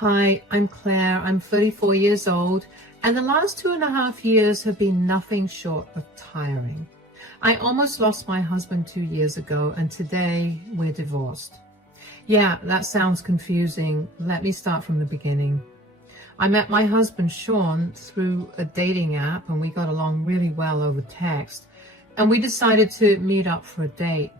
Hi, I'm Claire. I'm 34 years old, and the last 2.5 years have been nothing short of tiring. I almost lost my husband 2 years ago, and today we're divorced. Yeah, that sounds confusing. Let me start from the beginning. I met my husband, Sean, through a dating app, and we got along really well over text, and we decided to meet up for a date.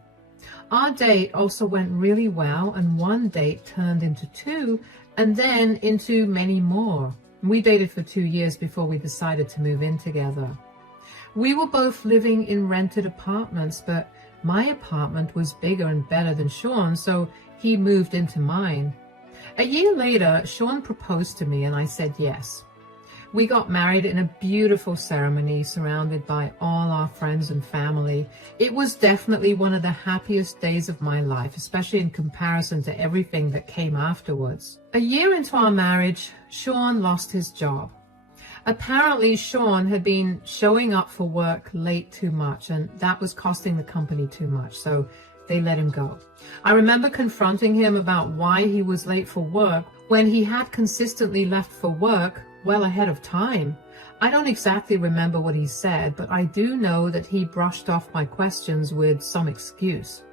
Our date also went really well, and one date turned into two, and then into many more. We dated for 2 years before we decided to move in together. We were both living in rented apartments, but my apartment was bigger and better than Sean's, so he moved into mine. A year later, Sean proposed to me and I said yes. We got married in a beautiful ceremony surrounded by all our friends and family. It was definitely one of the happiest days of my life, especially in comparison to everything that came afterwards. A year into our marriage, Sean lost his job. Apparently, Sean had been showing up for work late too much, and that was costing the company too much, so they let him go. I remember confronting him about why he was late for work when he had consistently left for work well ahead of time. I don't exactly remember what he said, but I do know that he brushed off my questions with some excuse.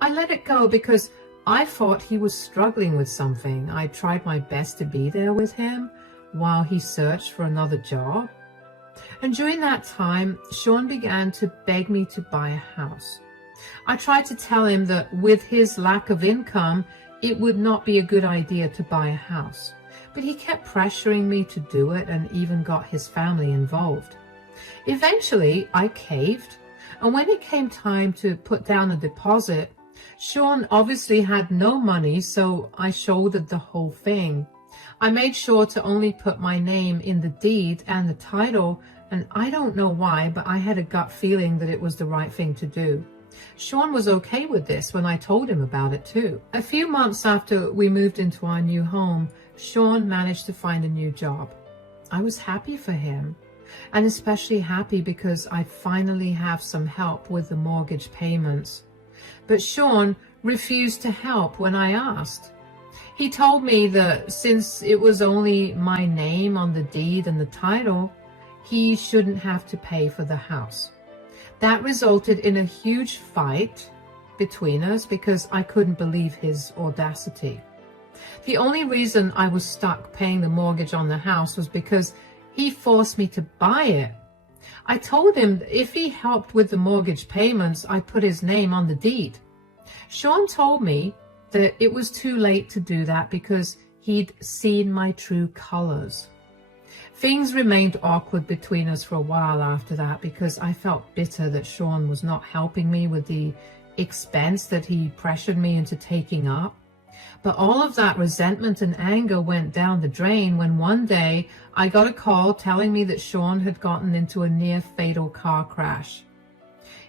I let it go because I thought he was struggling with something. I tried my best to be there with him while he searched for another job. And during that time, Sean began to beg me to buy a house. I tried to tell him that with his lack of income, it would not be a good idea to buy a house. But he kept pressuring me to do it and even got his family involved. Eventually, I caved, and when it came time to put down a deposit, Sean obviously had no money, so I shouldered the whole thing. I made sure to only put my name in the deed and the title, and I don't know why, but I had a gut feeling that it was the right thing to do. Sean was okay with this when I told him about it too. A few months after we moved into our new home, Sean managed to find a new job. I was happy for him, and especially happy because I finally have some help with the mortgage payments. But Sean refused to help when I asked. He told me that since it was only my name on the deed and the title, he shouldn't have to pay for the house. That resulted in a huge fight between us because I couldn't believe his audacity. The only reason I was stuck paying the mortgage on the house was because he forced me to buy it. I told him that if he helped with the mortgage payments, I'd put his name on the deed. Sean told me that it was too late to do that because he'd seen my true colors. Things remained awkward between us for a while after that because I felt bitter that Sean was not helping me with the expense that he pressured me into taking up. But all of that resentment and anger went down the drain when one day I got a call telling me that Sean had gotten into a near-fatal car crash.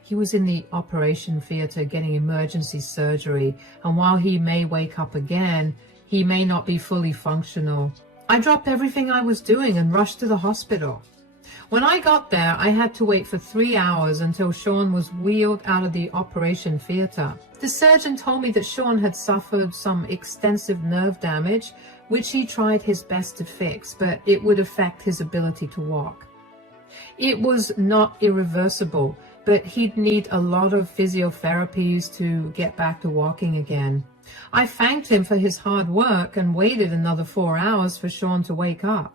He was in the operation theater getting emergency surgery, and while he may wake up again, he may not be fully functional. I dropped everything I was doing and rushed to the hospital. When I got there, I had to wait for 3 hours until Sean was wheeled out of the operation theater. The surgeon told me that Sean had suffered some extensive nerve damage, which he tried his best to fix, but it would affect his ability to walk. It was not irreversible, but he'd need a lot of physiotherapies to get back to walking again. I thanked him for his hard work and waited another 4 hours for Sean to wake up.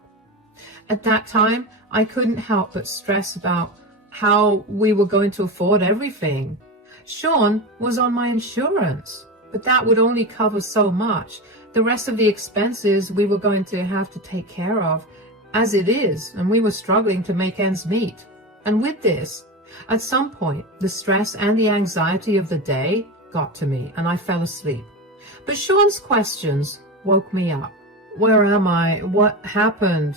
At that time, I couldn't help but stress about how we were going to afford everything. Sean was on my insurance, but that would only cover so much. The rest of the expenses we were going to have to take care of as it is, and we were struggling to make ends meet. And with this, at some point, the stress and the anxiety of the day got to me, and I fell asleep. But Sean's questions woke me up. Where am I? What happened?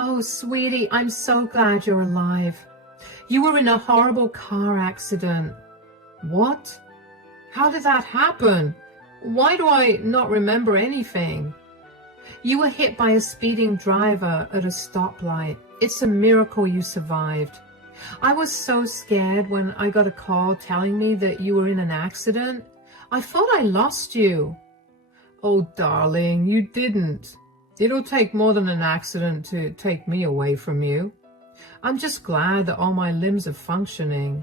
Oh, sweetie, I'm so glad you're alive. You were in a horrible car accident. What? How did that happen? Why do I not remember anything? You were hit by a speeding driver at a stoplight. It's a miracle you survived. I was so scared when I got a call telling me that you were in an accident. I thought I lost you. Oh, darling, you didn't. It'll take more than an accident to take me away from you. I'm just glad that all my limbs are functioning.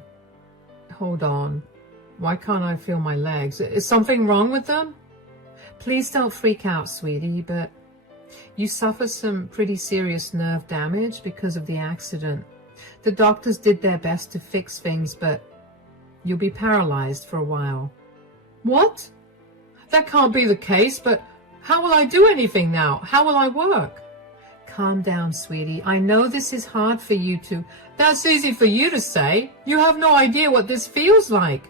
Hold on. Why can't I feel my legs? Is something wrong with them? Please don't freak out, sweetie, but you suffered some pretty serious nerve damage because of the accident. The doctors did their best to fix things, but you'll be paralyzed for a while. What? That can't be the case, but how will I do anything now? How will I work? Calm down, sweetie. I know this is hard for you to... That's easy for you to say. You have no idea what this feels like.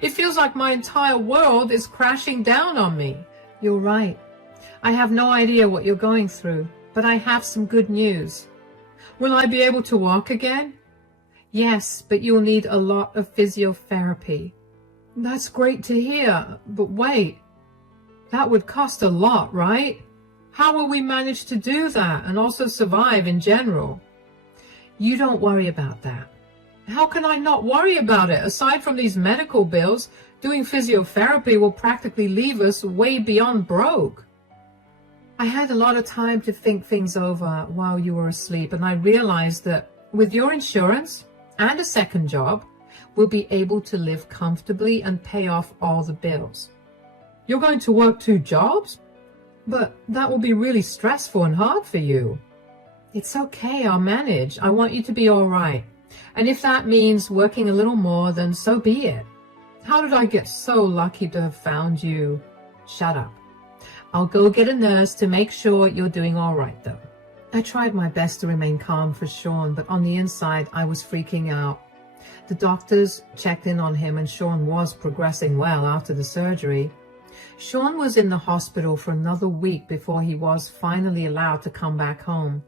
It feels like my entire world is crashing down on me. You're right. I have no idea what you're going through, but I have some good news. Will I be able to walk again? Yes, but you'll need a lot of physiotherapy. That's great to hear, but wait. That would cost a lot, right? How will we manage to do that and also survive in general? You don't worry about that. How can I not worry about it? Aside from these medical bills, doing physiotherapy will practically leave us way beyond broke. I had a lot of time to think things over while you were asleep, and I realized that with your insurance and a second job, we'll be able to live comfortably and pay off all the bills. You're going to work 2 jobs? But that will be really stressful and hard for you. It's okay, I'll manage. I want you to be all right. And if that means working a little more, then so be it. How did I get so lucky to have found you? Shut up. I'll go get a nurse to make sure you're doing all right, though. I tried my best to remain calm for Sean, but on the inside, I was freaking out. The doctors checked in on him, and Sean was progressing well after the surgery. Sean was in the hospital for another week before he was finally allowed to come back home.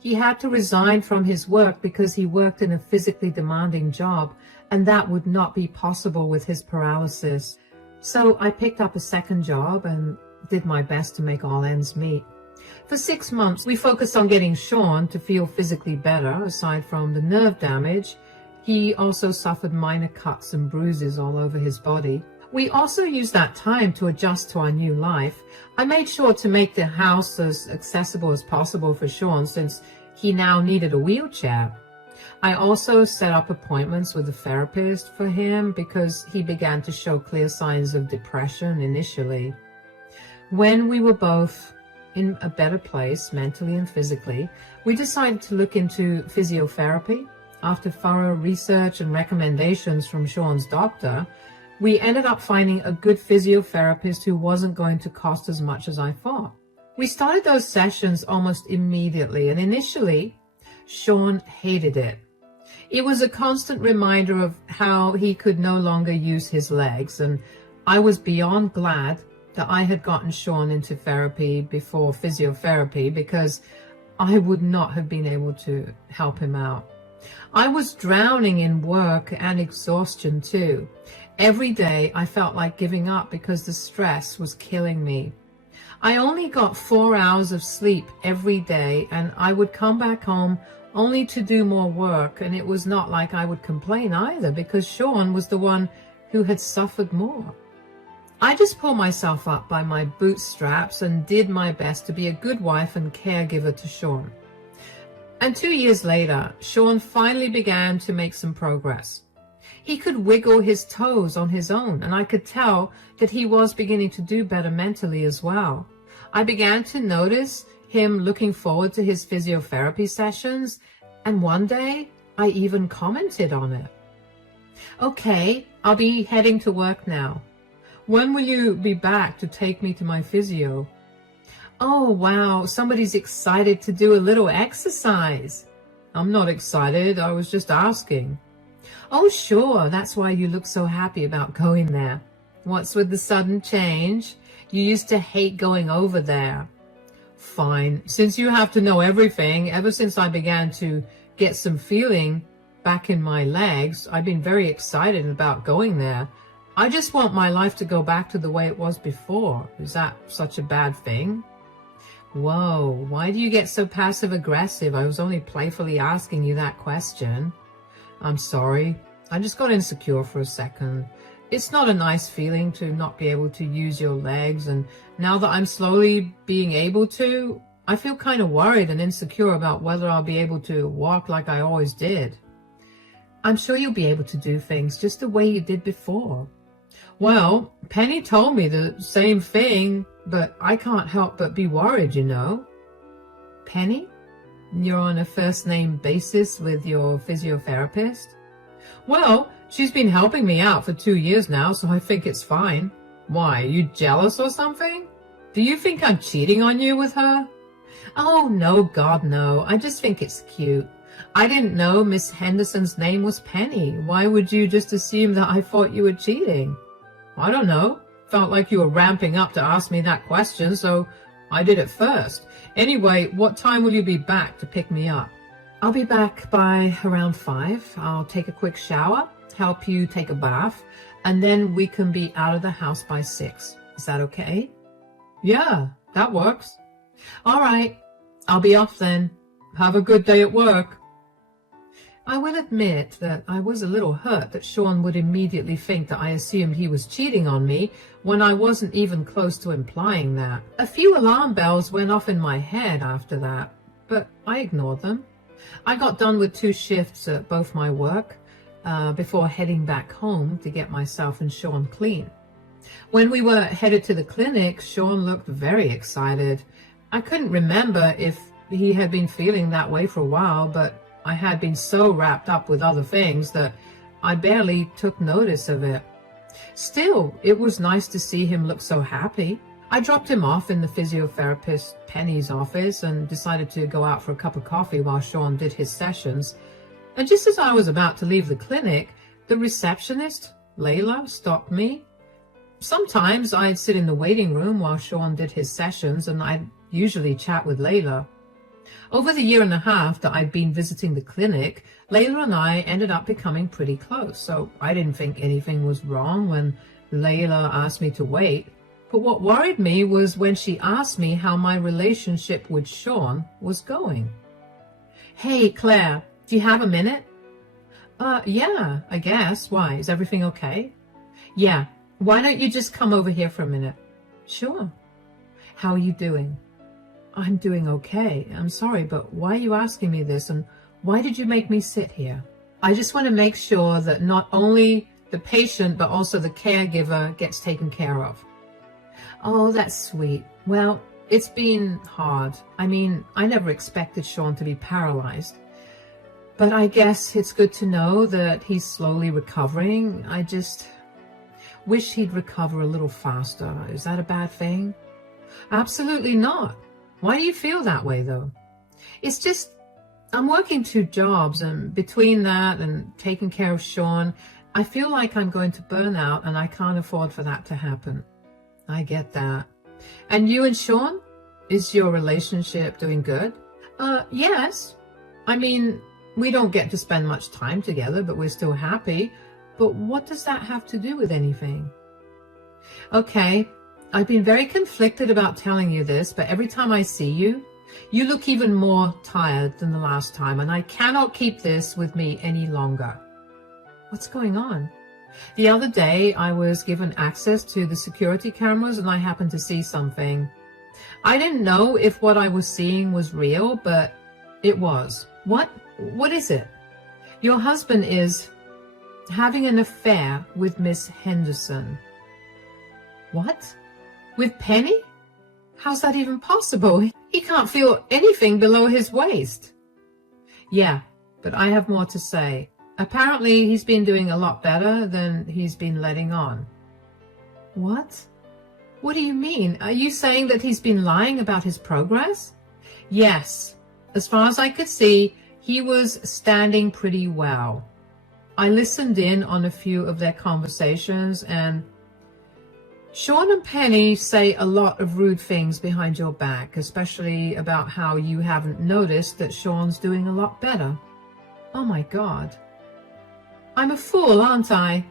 He had to resign from his work because he worked in a physically demanding job, and that would not be possible with his paralysis. So I picked up a second job and did my best to make all ends meet. For 6 months, we focused on getting Sean to feel physically better. Aside from the nerve damage, he also suffered minor cuts and bruises all over his body. We also used that time to adjust to our new life. I made sure to make the house as accessible as possible for Sean since he now needed a wheelchair. I also set up appointments with a therapist for him because he began to show clear signs of depression initially. When we were both in a better place mentally and physically, we decided to look into physiotherapy. After thorough research and recommendations from Sean's doctor, we ended up finding a good physiotherapist who wasn't going to cost as much as I thought. We started those sessions almost immediately, and initially, Sean hated it. It was a constant reminder of how he could no longer use his legs, and I was beyond glad that I had gotten Sean into therapy before physiotherapy because I would not have been able to help him out. I was drowning in work and exhaustion too. Every day I felt like giving up because the stress was killing me. I only got 4 hours of sleep every day, and I would come back home only to do more work, and it was not like I would complain either because Sean was the one who had suffered more. I just pulled myself up by my bootstraps and did my best to be a good wife and caregiver to Sean. And 2 years later, Sean finally began to make some progress. He could wiggle his toes on his own, and I could tell that he was beginning to do better mentally as well. I began to notice him looking forward to his physiotherapy sessions, and one day I even commented on it. Okay, I'll be heading to work now. When will you be back to take me to my physio? Oh, wow, somebody's excited to do a little exercise. I'm not excited, I was just asking. Oh, sure, that's why you look so happy about going there. What's with the sudden change? You used to hate going over there. Fine, since you have to know everything, ever since I began to get some feeling back in my legs, I've been very excited about going there. I just want my life to go back to the way it was before. Is that such a bad thing? Whoa, why do you get so passive-aggressive? I was only playfully asking you that question. I'm sorry. I just got insecure for a second. It's not a nice feeling to not be able to use your legs, and now that I'm slowly being able to, I feel kind of worried and insecure about whether I'll be able to walk like I always did. I'm sure you'll be able to do things just the way you did before. Well, Penny told me the same thing, but I can't help but be worried, you know. Penny? You're on a first-name basis with your physiotherapist? Well, she's been helping me out for 2 years now, so I think it's fine. Why, are you jealous or something? Do you think I'm cheating on you with her? Oh, no, God, no. I just think it's cute. I didn't know Miss Henderson's name was Penny. Why would you just assume that I thought you were cheating? I don't know. Felt like you were ramping up to ask me that question, so I did it first. Anyway, what time will you be back to pick me up? I'll be back by around 5. I'll take a quick shower, help you take a bath, and then we can be out of the house by 6. Is that okay? Yeah, that works. All right, I'll be off then. Have a good day at work. I will admit that I was a little hurt that Sean would immediately think that I assumed he was cheating on me when I wasn't even close to implying that. A few alarm bells went off in my head after that, but I ignored them. I got done with 2 shifts at both my work before heading back home to get myself and Sean clean. When we were headed to the clinic, Sean looked very excited. I couldn't remember if he had been feeling that way for a while, but I had been so wrapped up with other things that I barely took notice of it. Still, it was nice to see him look so happy. I dropped him off in the physiotherapist Penny's office and decided to go out for a cup of coffee while Sean did his sessions. And just as I was about to leave the clinic, the receptionist, Layla, stopped me. Sometimes I'd sit in the waiting room while Sean did his sessions, and I'd usually chat with Layla. Over the 1.5 years that I'd been visiting the clinic, Layla and I ended up becoming pretty close, so I didn't think anything was wrong when Layla asked me to wait. But what worried me was when she asked me how my relationship with Sean was going. Hey, Claire, do you have a minute? Yeah, I guess. Why? Is everything okay? Yeah. Why don't you just come over here for a minute? Sure. How are you doing? I'm doing okay. I'm sorry, but why are you asking me this, and why did you make me sit here? I just want to make sure that not only the patient, but also the caregiver gets taken care of. Oh, that's sweet. Well, it's been hard. I mean, I never expected Sean to be paralyzed. But I guess it's good to know that he's slowly recovering. I just wish he'd recover a little faster. Is that a bad thing? Absolutely not. Why do you feel that way, though? It's just, I'm working 2 jobs, and between that and taking care of Sean, I feel like I'm going to burn out, and I can't afford for that to happen. I get that. And you and Sean? Is your relationship doing good? Yes. I mean, we don't get to spend much time together, but we're still happy. But what does that have to do with anything? Okay. I've been very conflicted about telling you this, but every time I see you, you look even more tired than the last time, and I cannot keep this with me any longer. What's going on? The other day, I was given access to the security cameras, and I happened to see something. I didn't know if what I was seeing was real, but it was. What is it? Your husband is having an affair with Miss Henderson. What? With Penny? How's that even possible? He can't feel anything below his waist. Yeah, but I have more to say. Apparently, he's been doing a lot better than he's been letting on. What? What do you mean? Are you saying that he's been lying about his progress? Yes. As far as I could see, he was standing pretty well. I listened in on a few of their conversations, and Sean and Penny say a lot of rude things behind your back, especially about how you haven't noticed that Sean's doing a lot better. Oh my God. I'm a fool, aren't I?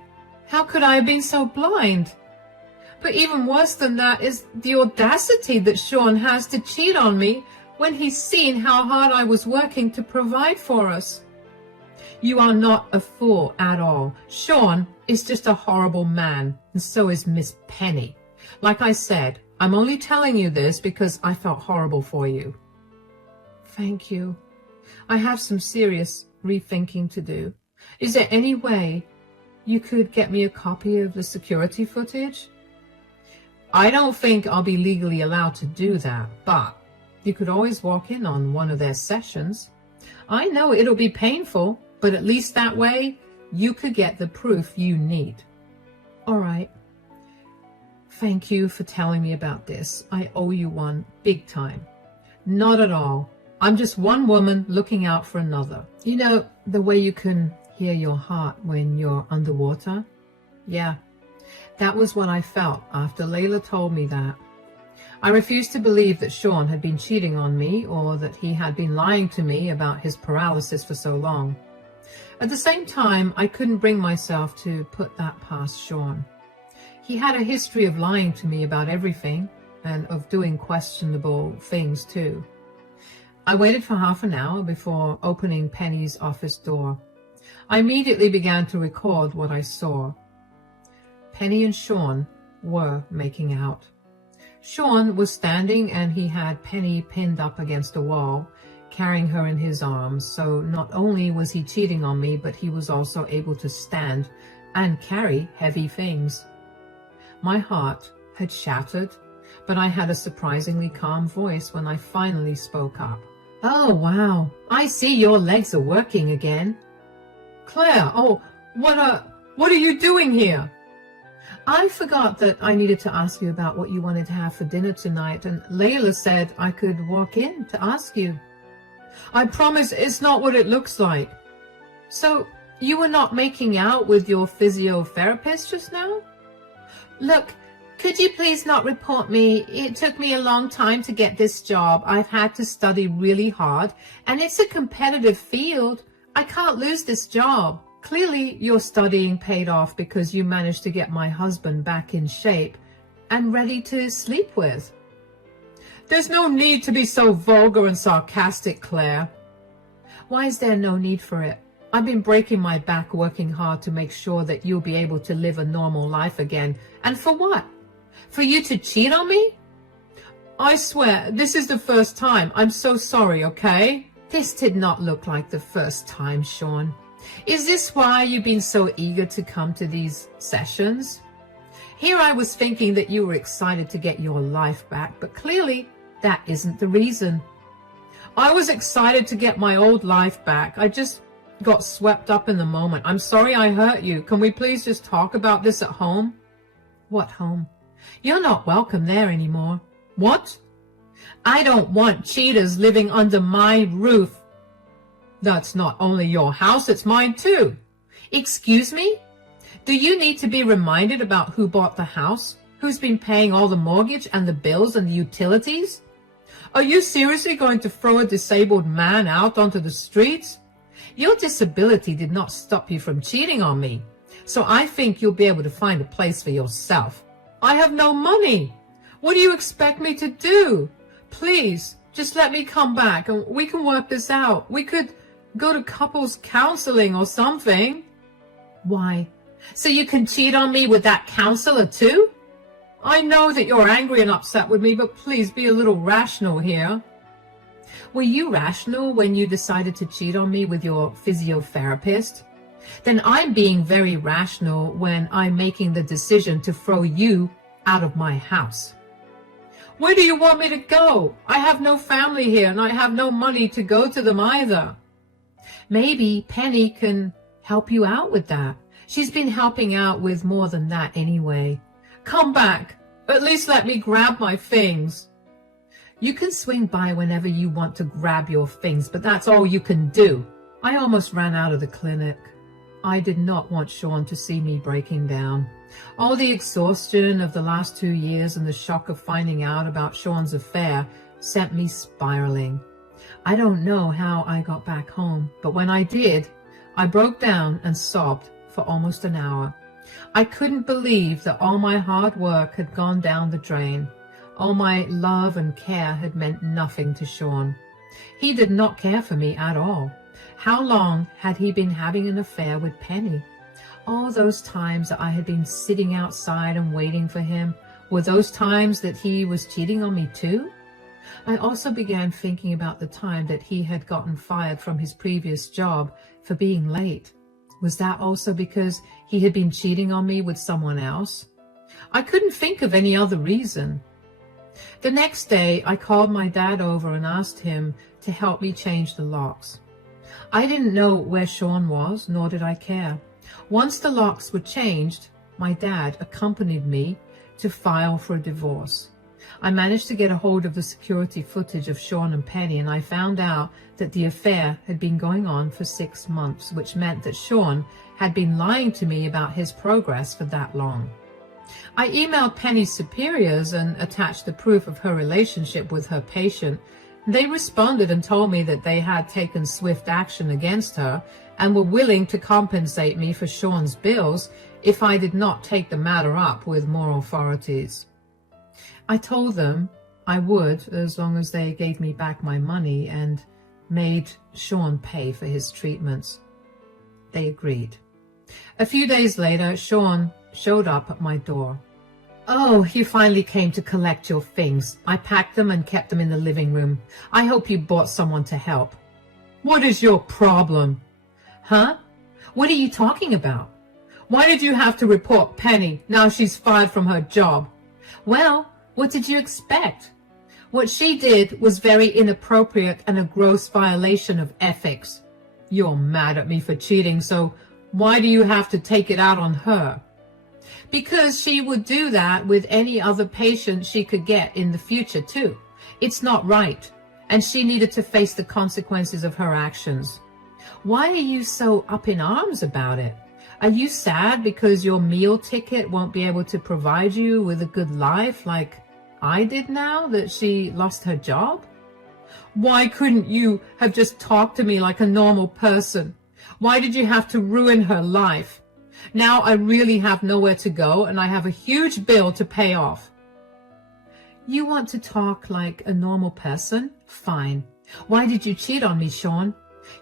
How could I have been so blind? But even worse than that is the audacity that Sean has to cheat on me when he's seen how hard I was working to provide for us. You are not a fool at all. Sean is just a horrible man, and so is Miss Penny. Like I said, I'm only telling you this because I felt horrible for you. Thank you. I have some serious rethinking to do. Is there any way you could get me a copy of the security footage? I don't think I'll be legally allowed to do that, but you could always walk in on one of their sessions. I know it'll be painful, but at least that way you could get the proof you need. All right. Thank you for telling me about this. I owe you one big time. Not at all. I'm just one woman looking out for another. You know, the way you can hear your heart when you're underwater? Yeah, that was what I felt after Layla told me that. I refused to believe that Sean had been cheating on me or that he had been lying to me about his paralysis for so long. At the same time, I couldn't bring myself to put that past Sean. He had a history of lying to me about everything and of doing questionable things too. I waited for half an hour before opening Penny's office door. I immediately began to record what I saw. Penny and Sean were making out. Sean was standing and he had Penny pinned up against a wall, carrying her in his arms. So not only was he cheating on me, but he was also able to stand and carry heavy things. My heart had shattered, but I had a surprisingly calm voice when I finally spoke up. Oh, wow. I see your legs are working again. Claire, oh, what are you doing here? I forgot that I needed to ask you about what you wanted to have for dinner tonight, and Layla said I could walk in to ask you. I promise it's not what it looks like. So, you were not making out with your physiotherapist just now? Look, could you please not report me? It took me a long time to get this job. I've had to study really hard, and it's a competitive field. I can't lose this job. Clearly, your studying paid off because you managed to get my husband back in shape and ready to sleep with. There's no need to be so vulgar and sarcastic, Claire. Why is there no need for it? I've been breaking my back working hard to make sure that you'll be able to live a normal life again. And for what? For you to cheat on me? I swear, this is the first time. I'm so sorry, okay? This did not look like the first time, Sean. Is this why you've been so eager to come to these sessions? Here I was thinking that you were excited to get your life back, but clearly that isn't the reason. I was excited to get my old life back. I just got swept up in the moment. I'm sorry I hurt you. Can we please just talk about this at home? What home? You're not welcome there anymore. What? I don't want cheaters living under my roof. That's not only your house, it's mine too. Excuse me? Do you need to be reminded about who bought the house? Who's been paying all the mortgage and the bills and the utilities? Are you seriously going to throw a disabled man out onto the streets? Your disability did not stop you from cheating on me, so I think you'll be able to find a place for yourself. I have no money. What do you expect me to do? Please, just let me come back and we can work this out. We could go to couples counseling or something. Why? So you can cheat on me with that counselor too? I know that you're angry and upset with me, but please be a little rational here. Were you rational when you decided to cheat on me with your physiotherapist? Then I'm being very rational when I'm making the decision to throw you out of my house. Where do you want me to go? I have no family here and I have no money to go to them either. Maybe Penny can help you out with that. She's been helping out with more than that anyway. Come back. At least let me grab my things. You can swing by whenever you want to grab your things, but that's all you can do. I almost ran out of the clinic. I did not want Sean to see me breaking down. All the exhaustion of the last 2 years and the shock of finding out about Sean's affair sent me spiraling. I don't know how I got back home, but when I did, I broke down and sobbed for almost an hour. I couldn't believe that all my hard work had gone down the drain. All my love and care had meant nothing to Sean. He did not care for me at all. How long had he been having an affair with Penny? All those times that I had been sitting outside and waiting for him, were those times that he was cheating on me too? I also began thinking about the time that he had gotten fired from his previous job for being late. Was that also because he had been cheating on me with someone else? I couldn't think of any other reason. The next day, I called my dad over and asked him to help me change the locks. I didn't know where Sean was, nor did I care. Once the locks were changed, my dad accompanied me to file for a divorce. I managed to get a hold of the security footage of Sean and Penny, and I found out that the affair had been going on for 6 months, which meant that Sean had been lying to me about his progress for that long. I emailed Penny's superiors and attached the proof of her relationship with her patient. They responded and told me that they had taken swift action against her and were willing to compensate me for Sean's bills if I did not take the matter up with more authorities. I told them I would, as long as they gave me back my money and made Sean pay for his treatments. They agreed. A few days later, Sean showed up at my door. "Oh, you finally came to collect your things. I packed them and kept them in the living room. I hope you brought someone to help." "What is your problem?" "Huh? What are you talking about? Why did you have to report Penny? Now she's fired from her job." "Well, what did you expect? What she did was very inappropriate and a gross violation of ethics." "You're mad at me for cheating, so why do you have to take it out on her?" "Because she would do that with any other patient she could get in the future too. It's not right, and she needed to face the consequences of her actions." "Why are you so up in arms about it? Are you sad because your meal ticket won't be able to provide you with a good life like I did now that she lost her job?" "Why couldn't you have just talked to me like a normal person? Why did you have to ruin her life? Now I really have nowhere to go and I have a huge bill to pay off." "You want to talk like a normal person? Fine. Why did you cheat on me, Sean?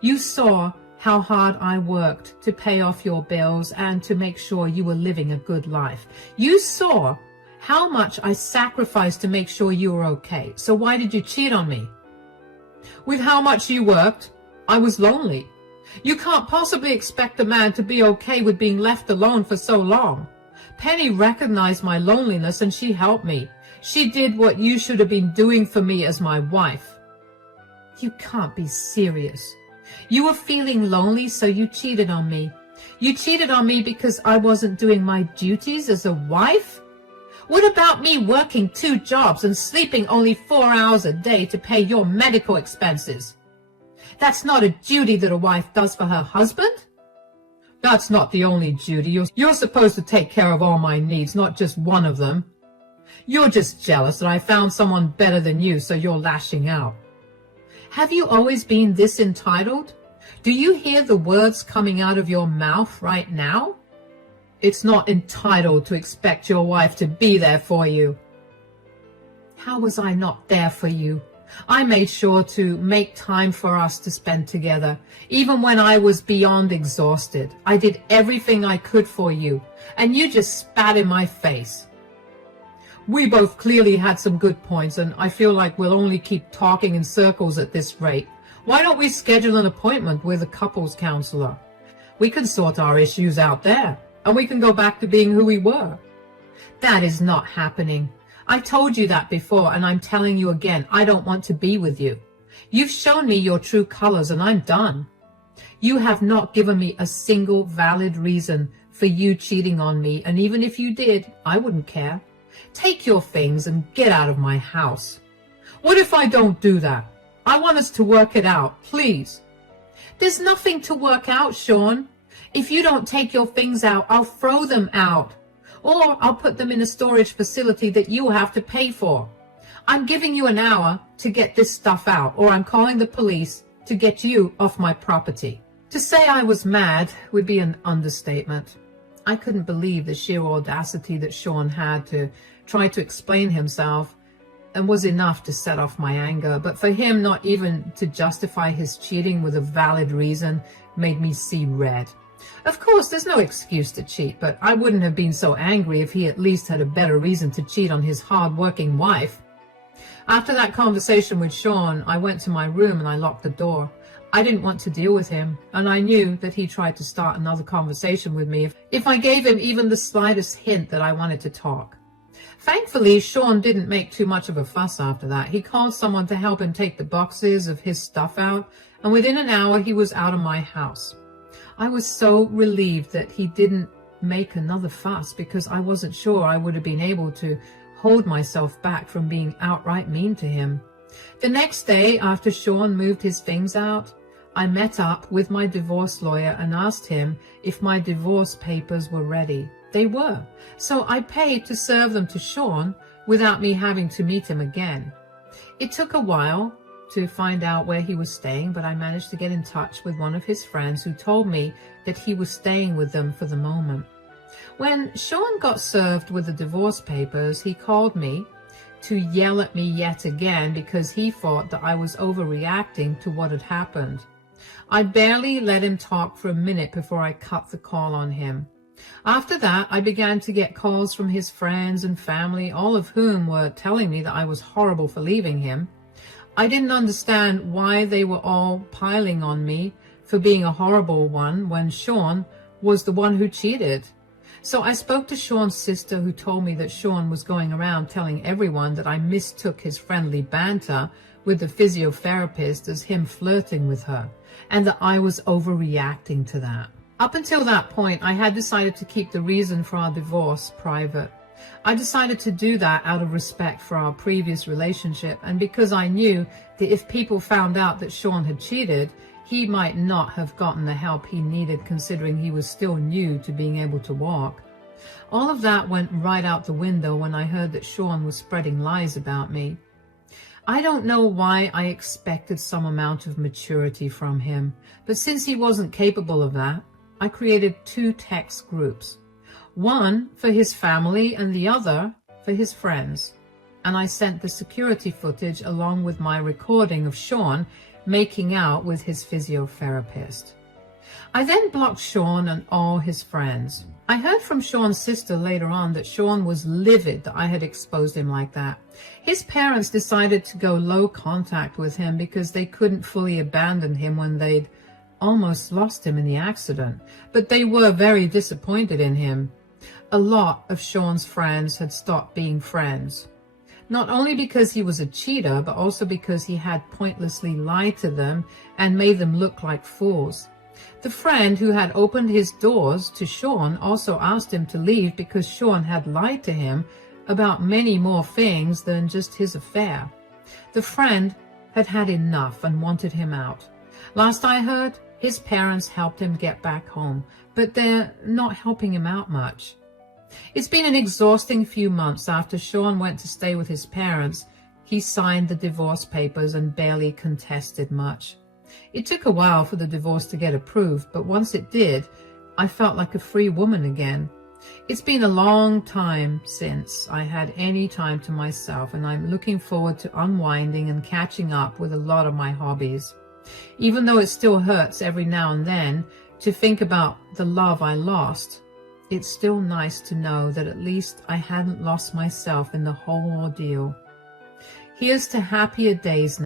You saw how hard I worked to pay off your bills and to make sure you were living a good life. You saw how much I sacrificed to make sure you were okay. So why did you cheat on me?" "With how much you worked, I was lonely. You can't possibly expect a man to be okay with being left alone for so long. Penny recognized my loneliness and she helped me. She did what you should have been doing for me as my wife." "You can't be serious. You were feeling lonely, so you cheated on me. You cheated on me because I wasn't doing my duties as a wife? What about me working 2 jobs and sleeping only 4 hours a day to pay your medical expenses? That's not a duty that a wife does for her husband." "That's not the only duty. You're supposed to take care of all my needs, not just one of them. You're just jealous that I found someone better than you, so you're lashing out." "Have you always been this entitled? Do you hear the words coming out of your mouth right now? It's not entitled to expect your wife to be there for you." "How was I not there for you? I made sure to make time for us to spend together, even when I was beyond exhausted. I did everything I could for you, and you just spat in my face." "We both clearly had some good points, and I feel like we'll only keep talking in circles at this rate. Why don't we schedule an appointment with a couples counselor? We can sort our issues out there, and we can go back to being who we were." "That is not happening. I told you that before, and I'm telling you again, I don't want to be with you. You've shown me your true colors, and I'm done. You have not given me a single valid reason for you cheating on me, and even if you did, I wouldn't care. Take your things and get out of my house." "What if I don't do that? I want us to work it out, please." "There's nothing to work out, Sean. If you don't take your things out, I'll throw them out. Or I'll put them in a storage facility that you'll have to pay for. I'm giving you an hour to get this stuff out, or I'm calling the police to get you off my property." To say I was mad would be an understatement. I couldn't believe the sheer audacity that Sean had to try to explain himself and was enough to set off my anger. But for him not even to justify his cheating with a valid reason made me see red. Of course, there's no excuse to cheat, but I wouldn't have been so angry if he at least had a better reason to cheat on his hard-working wife. After that conversation with Sean, I went to my room and I locked the door. I didn't want to deal with him, and I knew that he tried to start another conversation with me if I gave him even the slightest hint that I wanted to talk. Thankfully, Sean didn't make too much of a fuss after that. He called someone to help him take the boxes of his stuff out, and within an hour he was out of my house. I was so relieved that he didn't make another fuss, because I wasn't sure I would have been able to hold myself back from being outright mean to him. The next day, after Sean moved his things out, I met up with my divorce lawyer and asked him if my divorce papers were ready. They were, so I paid to serve them to Sean without me having to meet him again. It took a while to find out where he was staying, but I managed to get in touch with one of his friends who told me that he was staying with them for the moment. When Sean got served with the divorce papers, he called me to yell at me yet again because he thought that I was overreacting to what had happened. I barely let him talk for a minute before I cut the call on him. After that, I began to get calls from his friends and family, all of whom were telling me that I was horrible for leaving him. I didn't understand why they were all piling on me for being a horrible one when Sean was the one who cheated. So I spoke to Sean's sister, who told me that Sean was going around telling everyone that I mistook his friendly banter with the physiotherapist as him flirting with her, and that I was overreacting to that. Up until that point, I had decided to keep the reason for our divorce private. I decided to do that out of respect for our previous relationship, and because I knew that if people found out that Sean had cheated, he might not have gotten the help he needed, considering he was still new to being able to walk. All of that went right out the window when I heard that Sean was spreading lies about me. I don't know why I expected some amount of maturity from him, but since he wasn't capable of that, I created 2 text groups. One for his family and the other for his friends. And I sent the security footage along with my recording of Sean making out with his physiotherapist. I then blocked Sean and all his friends. I heard from Sean's sister later on that Sean was livid that I had exposed him like that. His parents decided to go low contact with him because they couldn't fully abandon him when they'd almost lost him in the accident, but they were very disappointed in him. A lot of Sean's friends had stopped being friends. Not only because he was a cheater, but also because he had pointlessly lied to them and made them look like fools. The friend who had opened his doors to Sean also asked him to leave because Sean had lied to him about many more things than just his affair. The friend had had enough and wanted him out. Last I heard, his parents helped him get back home, but they're not helping him out much. It's been an exhausting few months. After Sean went to stay with his parents, he signed the divorce papers and barely contested much. It took a while for the divorce to get approved, but once it did, I felt like a free woman again. It's been a long time since I had any time to myself, and I'm looking forward to unwinding and catching up with a lot of my hobbies. Even though it still hurts every now and then to think about the love I lost, it's still nice to know that at least I hadn't lost myself in the whole ordeal. Here's to happier days now.